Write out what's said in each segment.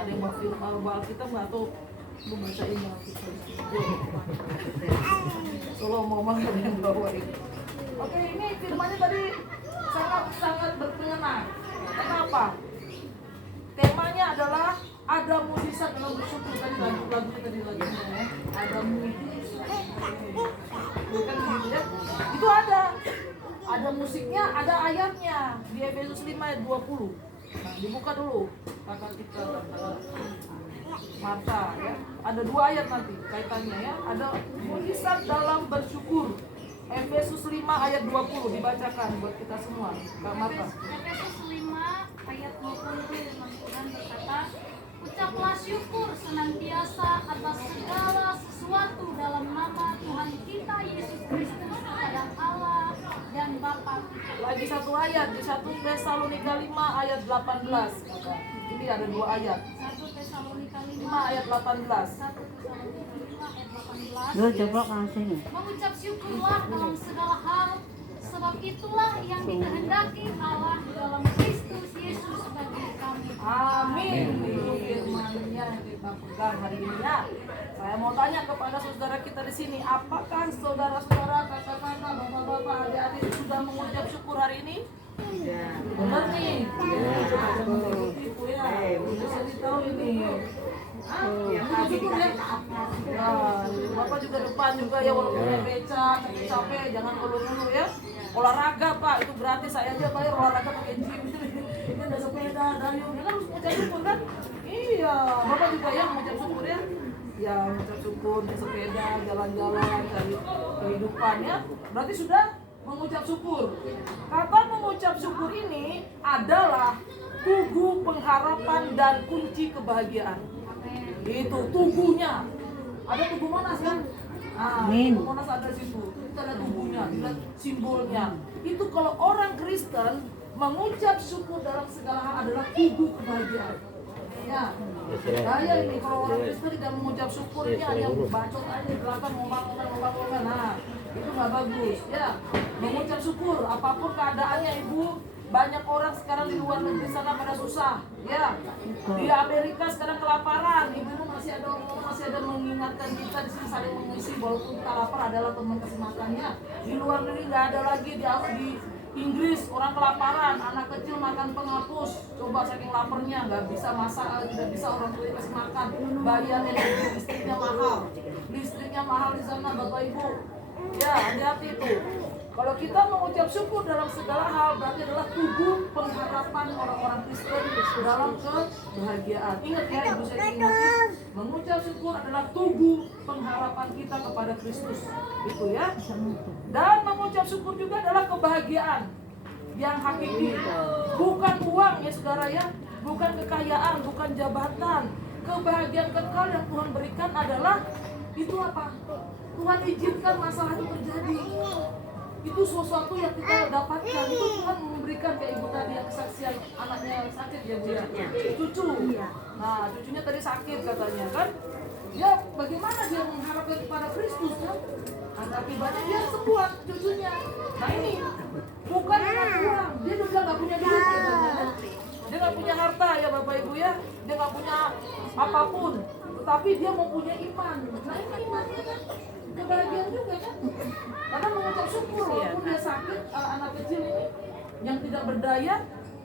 Ada yang bawa Alkitab nggak atau lu bacain Alkitab? Kalau mau mah ada yang bawain. Oke, ini firmannya tadi sangat berpengaruh. Kenapa? Temanya adalah ada mujizat dalam bersyukur. Tadi lagu tadi lagunya ya. Ada mujizat. Bukan begitu ya? Itu ada musiknya, ada ayatnya di Efesus 5 ayat 20. Nah, dibuka dulu kakak kita Marta ya. Ada 2 ayat nanti kaitannya ya. Ada mujizat dalam bersyukur. Efesus 5 ayat 20 dibacakan buat kita semua. Kak Marta. Efesus 5 ayat 20 firman Tuhan berkata, ucaplah syukur senantiasa atas segala sesuatu dalam nama Tuhan kita Yesus Kristus kepada Allah dan Bapa kita. Lagi 1 ayat di 1 Tesalonika 5 ayat 18. Ini ada 2 ayat. 1 Tesalonika 5 ayat 18. 1 Tesalonika 5 ayat 18. Lu coba kasih nih. Mengucap syukurlah dalam segala hal, sebab itulah yang dikehendaki Allah dalam Kristus Yesus bagi kami. Amin. Itu firman-Nya yang kita pegang hari ini ya. Saya mau tanya kepada saudara kita di sini, apakah saudara-saudara, kakak-kakak, bapak-bapak, adik-adik sudah mengucap syukur hari ini? Benar nih. Ibu ya. Bisa ditahu ini. Mengucap syukur ya. Ya, bapak juga depan juga ya, walaupun naik beca, capek-capek, jangan ngeluh-ngeluh ya. Olahraga Pak, itu gratis, saya aja bayar olahraga pakai gym itu. Ini ada sepeda, dayung, ya kan harus mengucap syukur kan? Iya, bapak juga ya mengucap syukur ya. Ya mengucap syukur, di sepeda, jalan-jalan, cari kehidupannya. Berarti sudah mengucap syukur. Kata mengucap syukur ini adalah tugu pengharapan dan kunci kebahagiaan. Itu tugunya. Ada tugu Monas kan? Nah, tugu Monas ada di situ. Itu ada tugunya, lihat simbolnya. Itu kalau orang Kristen mengucap syukur dalam segala hal adalah tugu kebahagiaan. Ya, saya ini kalau orang Kristen tidak mengucap syukur, ini hanya bacot aja di belakang ngomong-ngomong. Nah, itu nggak bagus. Ya, mengucap syukur apapun keadaannya ibu. Banyak orang sekarang di luar negeri sana pada susah. Ya, di Amerika sekarang kelaparan. Ibu masih ada mengingatkan kita di sini saling mengisi walaupun kita lapar adalah teman kasih makannya. Di luar negeri nggak ada lagi di Inggris orang kelaparan, anak kecil makan penghapus. Coba saking laparnya nggak bisa masak, tidak bisa orang tua kasih makan. Bayar energi listriknya mahal di sana bapak ibu. Ya hati-hati itu. Kalau kita mengucap syukur dalam segala hal berarti adalah tugu pengharapan orang-orang Kristen dalam kebahagiaan. Ingat ya ibu saya ingatkan, mengucap syukur adalah tugu pengharapan kita kepada Kristus. Itu ya. Dan mengucap syukur juga adalah kebahagiaan yang hakiki. Bukan uang ya saudara ya, bukan kekayaan, bukan jabatan. Kebahagiaan kekal yang Tuhan berikan adalah itu apa? Tuhan izinkan masalah itu terjadi. Itu sesuatu yang kita dapatkan. Itu Tuhan memberikan kayak ibu tadi yang kesaksian anaknya sakit ya bu ya, cucu. Nah cucunya tadi sakit katanya kan. Ya bagaimana dia mengharapkan kepada Kristus kan? Nah, akibatnya dia sembuh cucunya. Nah ini bukan dengan uang. Dia juga nggak punya duit katanya kan? Dia nggak punya harta ya bapak ibu ya. Dia nggak punya apapun. Tetapi dia mempunyai iman. Nah ini imannya kan kebahagiaan juga kan? Karena mengucap syukur walaupun dia sakit, anak kecil ini yang tidak berdaya,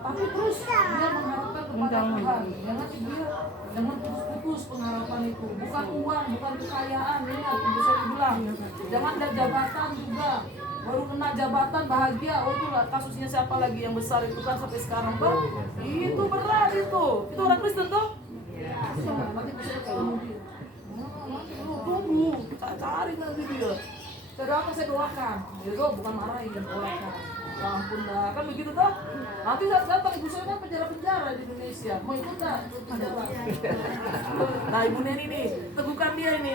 tapi terus dia mengharapkan kepada Tuhan. Jangan ibu ya, jangan putus-putus pengharapan itu. Bukan uang, bukan kekayaan, ingat ibu saya bilang. Jangan ada jabatan juga. Baru kena jabatan bahagia, oh itu kasusnya siapa lagi yang besar itu kan sampai sekarang bang. Itu berat itu orang Kristen tuh. Nanti bisa ketemu dia. Tunggu, cari nanti dia. Sedangkan saya doakan, itu bukan marahin, doakan. Ya ampun dah, kan begitu toh. Nanti datang ibu saya kan penjara-penjara di Indonesia. Mau ikut dah penjara. Nah ibu Neni nih, teguhkan dia ini.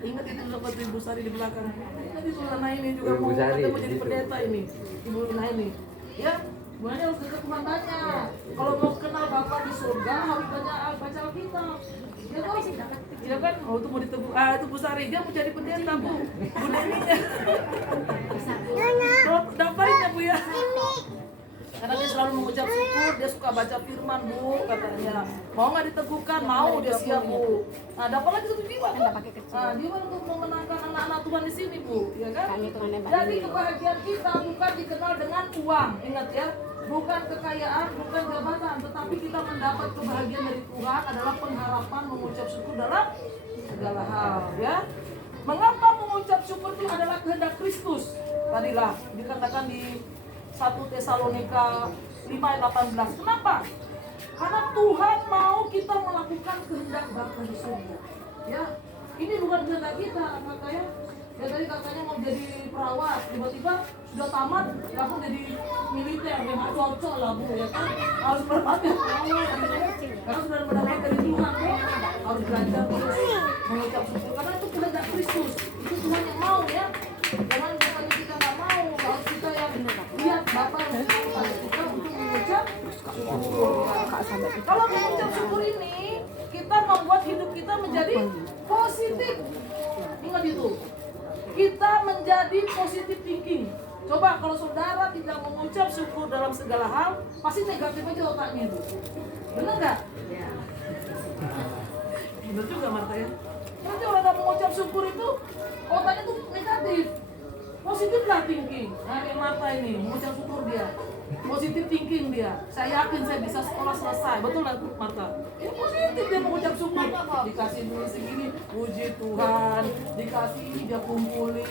Ingat itu seperti Ibu Sari di belakang. Ingat itu Nana ini juga mau jadi pendeta ini. Ibu Nana ini. Ya, sebenarnya harus dekat Tuhan banyak. Kalau mau kenal Bapak di surga harus banyak baca Alkitab. Ya toh? Ya kan? Oh itu mau diteguh. Itu Bu Sari dia mau jadi pendeta Bu. Bu Neninya. Daftarin ya Bu ya. Karena dia selalu mengucap syukur, dia suka baca firman, Bu, katanya. Mau nggak diteguhkan? Mau, dia siap, Bu. Nah, dapat lagi satu jiwa, Bu. Nah, dia untuk memenangkan anak-anak Tuhan di sini, Bu, ya kan? Jadi kebahagiaan kita bukan dikenal dengan uang, ingat ya. Bukan kekayaan, bukan jabatan, tetapi kita mendapat kebahagiaan dari Tuhan adalah pengharapan mengucap syukur dalam segala hal, ya. Mengapa mengucap syukur itu adalah kehendak Kristus? Tadilah dikatakan di 1 Tesalonika 5 ayat 18. Kenapa? Karena Tuhan mau kita melakukan kehendak Bapa di surga. Ya, ini bukan kehendak kita, makanya ya tadi katanya mau jadi perawat, tiba-tiba sudah tamat, langsung jadi militer, memang cocok lah Bu, ya kan? Harus berpatah karena sudah mendapat dari Tuhan, ya. Harus belajar terus mengucap syukur, karena itu kehendak Kristus, itu Tuhan yang mau, ya. Jangan bukannya kita nggak mau, harus kita yang lihat Bapa yang pada kita untuk mengucap syukur. Kalau mengucap syukur ini, kita membuat hidup kita menjadi positif. Ingat itu. Kita menjadi positive thinking. Coba kalau saudara tidak mengucap syukur dalam segala hal, pasti negatif aja otaknya itu. Benar nggak? Benar juga Marta ya. Nanti orang yang mengucap syukur itu otaknya tuh negatif. Positif lah thinking. Nah kayak Marta ini mengucap syukur dia. Positif thinking dia. Saya yakin saya bisa sekolah selesai. Betul lah Marta? Ini positif dia mengucap syukur. Dikasih duit segini, puji Tuhan. Dikasih ini dia kumpulin.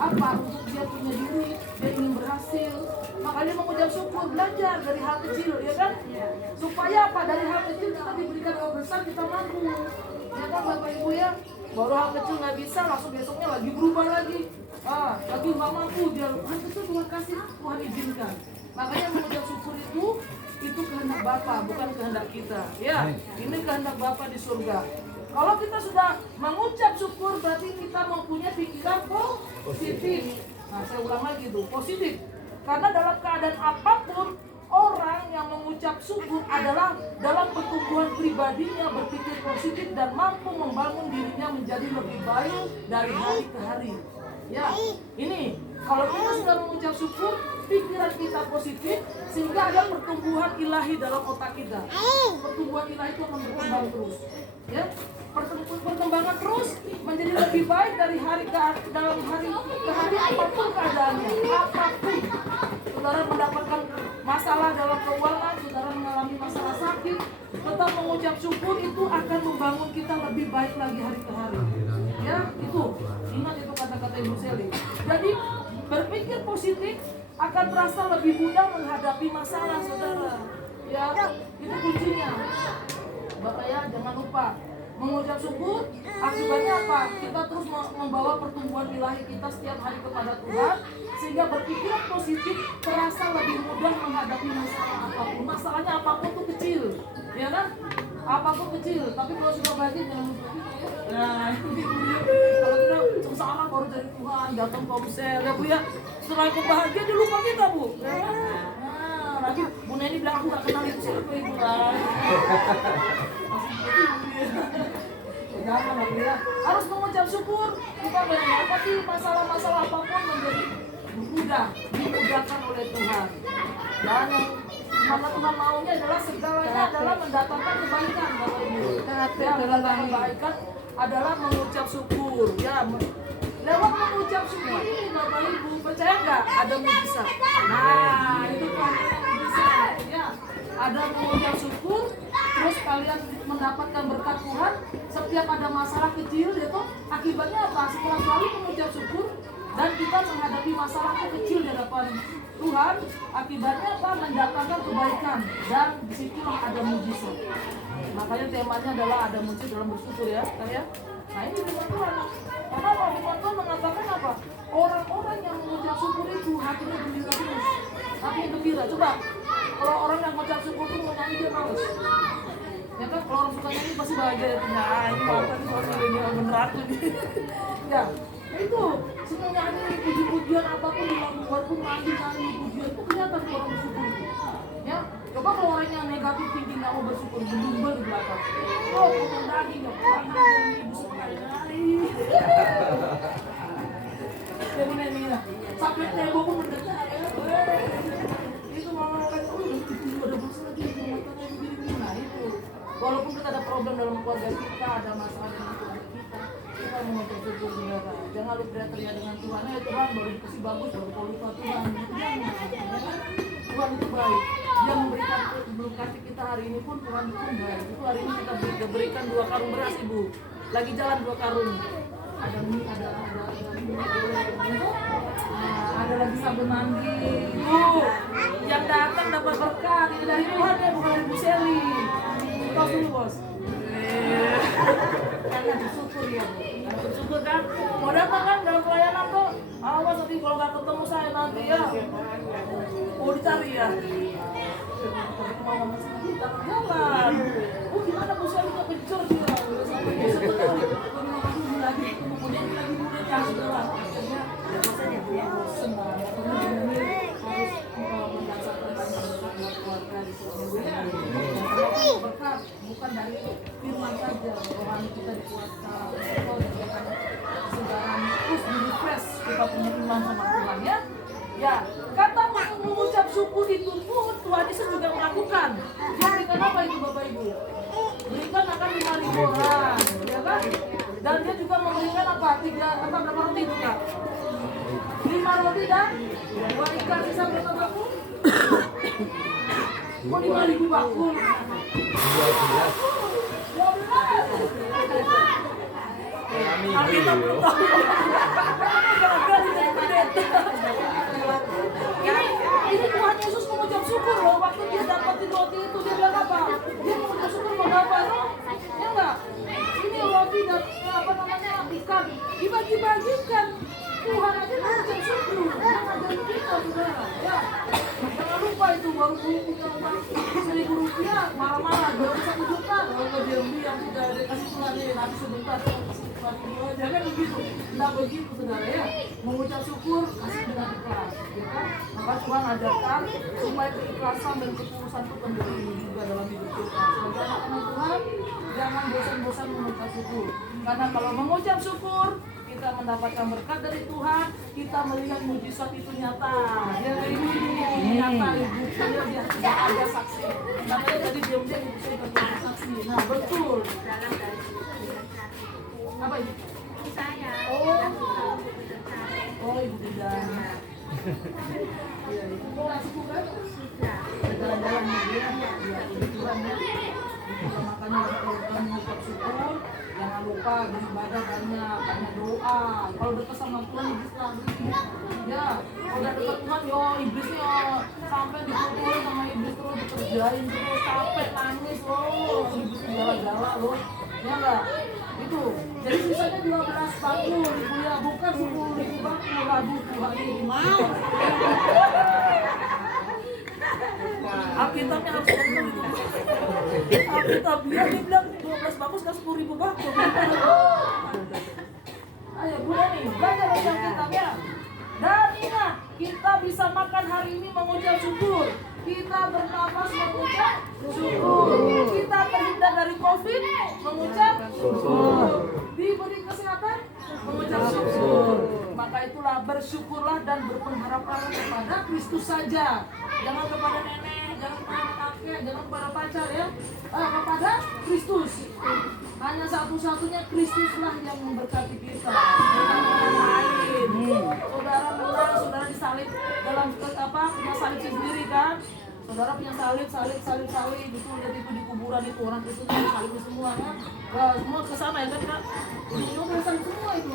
Apa? Untuk dia punya diri. Dia ingin berhasil. Makanya mengucap syukur, belajar dari hal kecil, ya kan? Supaya apa? Dari hal kecil kita diberikan hal besar, kita mampu. Ya kan Bapak Ibu ya? Baru hal kecil nggak bisa, langsung besoknya lagi berubah lagi. Lagi nggak mampu dia. Itu Tuhan kasih, Tuhan izinkan. Makanya mengucap syukur itu kehendak Bapa, bukan kehendak kita. Ya, ini kehendak Bapa di surga. Kalau kita sudah mengucap syukur, berarti kita mempunyai pikiran positif. Nah, saya ulang lagi tuh, positif. Karena dalam keadaan apapun, orang yang mengucap syukur adalah dalam pertumbuhan pribadinya berpikir positif dan mampu membangun dirinya menjadi lebih baik dari hari ke hari. Ya, ini kalau kita sudah mengucap syukur, pikiran kita positif sehingga ada pertumbuhan ilahi dalam otak kita. Pertumbuhan ilahi itu akan berkembang terus. Ya, perkembangan terus menjadi lebih baik dari hari ke dalam hari ke hari apapun keadaannya. Apapun saudara mendapatkan masalah dalam keuangan, saudara mengalami masalah sakit, tetap mengucap syukur itu akan membangun kita lebih baik lagi hari ke hari. Ya, itu ingat itu kata-kata Ibu Seli. Jadi berpikir positif akan terasa lebih mudah menghadapi masalah, saudara. Ya, itu kuncinya. Bapak ya, jangan lupa mengucap syukur. Akibatnya apa? Kita terus membawa pertumbuhan ilahi kita setiap hari kepada Tuhan, sehingga berpikiran positif terasa lebih mudah menghadapi masalah apapun. Masalahnya apapun itu kecil, ya kan? Apapun kecil. Tapi kalau sudah bahagia jangan lupa. Nah, kalau kita sengsara baru dari Tuhan, datang komsel, ya Bu ya. Setelah kebahagia dia lupa kita Bu. Nah, lagi Bu Neni bilang aku gak kenal itu siapa Ibu lah. Jangan lagi ya. Harus mengucap syukur. Kita menghadapi masalah-masalah apapun menjadi mudah, dimudahkan oleh Tuhan. Dan karena Tuhan maunya adalah segalanya adalah mendatangkan kebaikan, Bapak Ibu. Ya, mendatangkan kebaikan adalah mengucap syukur. Ya, lewat mengucap syukur ini Bapak Ibu percaya nggak ada mujizat? Nah, itu kan mujizat. Ya, ada mengucap syukur, terus kalian mendapatkan berkat Tuhan. Setiap ada masalah kecil itu akibatnya apa? Setelah selalu mengucap syukur dan kita menghadapi masalah kecil di hadapan Tuhan, akibatnya apa? Mendatangkan kebaikan dan disitulah ada mujizat. Makanya temanya adalah ada mujizat dalam bersyukur ya, kan ya. Nah ini firman Tuhan. Karena apa? Firman Tuhan mengatakan apa? Orang-orang yang mengucap syukur itu hatinya gembira terus. Hatinya gembira. Coba kalau orang yang mengucap syukur itu mau nyanyi dia males. Ya kan kalau orang suka nyanyi pasti bahagia ya. Nah ini Marta nih soalnya ini bener aku nih. Ya itu semua nyanyi puji-pujian apapun di lagu walaupun nyanyi pujian itu kelihatan orang bersyukur itu. Ya coba kalau orang yang negatif tinggi nggak mau bersyukur berdumba di belakang. Oh potong daging ya kurang ajar ini ibu suka ya. Ya bener nih ya. Sampai tembok pun mendekat ya. Itu mau Walaupun kita ada problem dalam keluarga kita, ada masalah dengan keluarga kita mengucap syukur saudara. Jangan lupa teriak dengan Tuhan, ya Tuhan baru dikasih bagus, baru kau lupa Tuhan. Jangan. Tuhan itu baik. Dia memberikan kasih kita hari ini pun Tuhan itu baik. Itu hari ini kita berikan 2 karung beras Ibu. Lagi jalan 2 karung. Ada mie, ada lagi sabun mandi. Ibu, yang datang dapat berkat ini dari Tuhan ya, bukan dari Bu Seli. Tos dulu bos. Karena bersyukur ya Bu. Karena bersyukur kan. Mau datang kan dalam pelayanan tuh. Awas nanti kalau nggak ketemu saya nanti ya. Oh dicari ya. Mau ngomong sama kita jalan. Oh gimana Bu Seli nggak kejar dia. Udah sampai besok tuh. Lagi kemudian muda yang sudah akhirnya ya bosan ya Bu ya. Bosan banget. Harus mendasarkan keluarga di sini. Berkat bukan dari firman saja, rohani kita dikuatkan, saudara terus di refresh kita punya iman sama Tuhan ya. Ya, kata mengucap syukur itu pun Tuhan Yesus juga melakukan. Dia berikan apa itu Bapak Ibu? Berikan akan 5.000 orang, ya kan? Dan dia juga memberikan apa? 3 berapa roti itu Kak? 5 roti dan 2 ikan, sisa berapa bakul? Oh 5.000 bakul. 12. Alkitab belum tahu. Ini Tuhan Yesus mengucap syukur loh. Waktu dia dapatin roti itu dia bilang apa? Dia mengucap syukur mau apa? Ya enggak? Ini roti dan apa namanya ikan dibagi-bagikan. Tuhan aja mengucap syukur. Jangan jadi kita saudara. Ya. Jangan lupa itu baru punya uang 1.000 rupiah marah-marah. Baru 1 juta. Kalau diam-diam sudah dikasih Tuhan ini nanti sebentar. Jangan begitu, tidak begitu saudara ya. Mengucap syukur kasih dengan ikhlas, ya kan? Maka Tuhan ajarkan supaya keikhlasan dan ketulusan itu penting juga dalam hidup kita. Sebagai anak Tuhan, jangan bosan-bosan mengucap syukur. Karena kalau mengucap syukur, kita mendapatkan berkat dari Tuhan, kita melihat mujizat itu nyata. Dia ini nyata ibu, dia tidak ada saksi. Makanya tadi diam-diam ibu saya berkata saksi. Nah betul. Apa itu? Saya. Oh ibu tidak. Iya itu mau langsung bukan? Jalan-jalan ya. Iya kebetulan ya. Makanya kalau kita mengucap syukur, jangan lupa beribadah banyak doa. Kalau dekat sama Tuhan iblis lagi. Ya, kalau udah dekat Tuhan yo iblisnya sampai dipukulin sama iblis terus dikerjain terus capek nangis loh. Iblis gala-gala loh. Ya enggak? Itu. Jadi sisanya 12 bakul ibu ya, bukan 10.000 bakul. Aduh Tuhan ini mau. Alkitabnya harus betul itu. Alkitab dia bilang 12 bakul sekarang 10.000 bakul. Ayo boleh nih, belajar dari Alkitab ya. Dan ingat, kita bisa makan hari ini mengucap syukur. Kita bernafas mengucap syukur. Kita terhindar dari COVID mengucap syukur. Diberi kesehatan mengucap syukur. Maka itulah bersyukurlah dan berpengharaplah kepada Kristus saja. Jangan kepada nenek, jangan kepada kakek, jangan kepada pacar ya. Kepada Kristus. Hanya satu-satunya Kristuslah yang memberkati kita. Bukan orang lain. Saudara menang, saudara disalib dalam punya salib sendiri kan? Saudara punya salib itu lihat itu di kuburan itu orang Kristen salib semua kan? Semua ke sana ya kan Kak? Itu salib semua itu.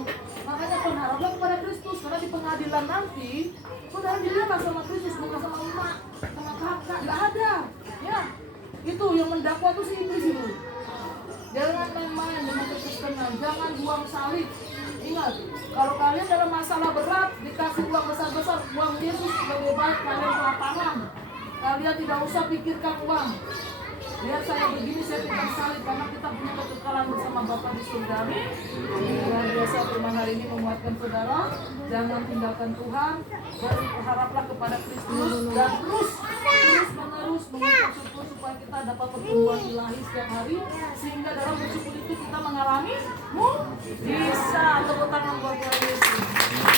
Makanya berharaplah kepada Kristus karena di pengadilan nanti saudara dilihat sama Kristus bukan sama emak, sama kakak, nggak ada. Ya, itu yang mendakwa tuh si iblis itu. Jangan main-main dengan kekristenan, jangan buang salib. Ingat, kalau kalian dalam masalah berat dikasih uang besar-besar, uang Yesus lebih baik kalian ke lapangan. Kalian tidak usah pikirkan uang. Lihat saya begini, saya pegang salib karena kita punya kekekalan bersama Bapa di surga. Luar biasa firman hari ini menguatkan saudara. Jangan tinggalkan Tuhan, berharaplah kepada Kristus dan terus menerus mengucap syukur supaya kita dapat pertumbuhan ilahi setiap hari, sehingga dalam bersyukur itu kita mengalami mujizat. Tepuk tangan buat Tuhan Yesus.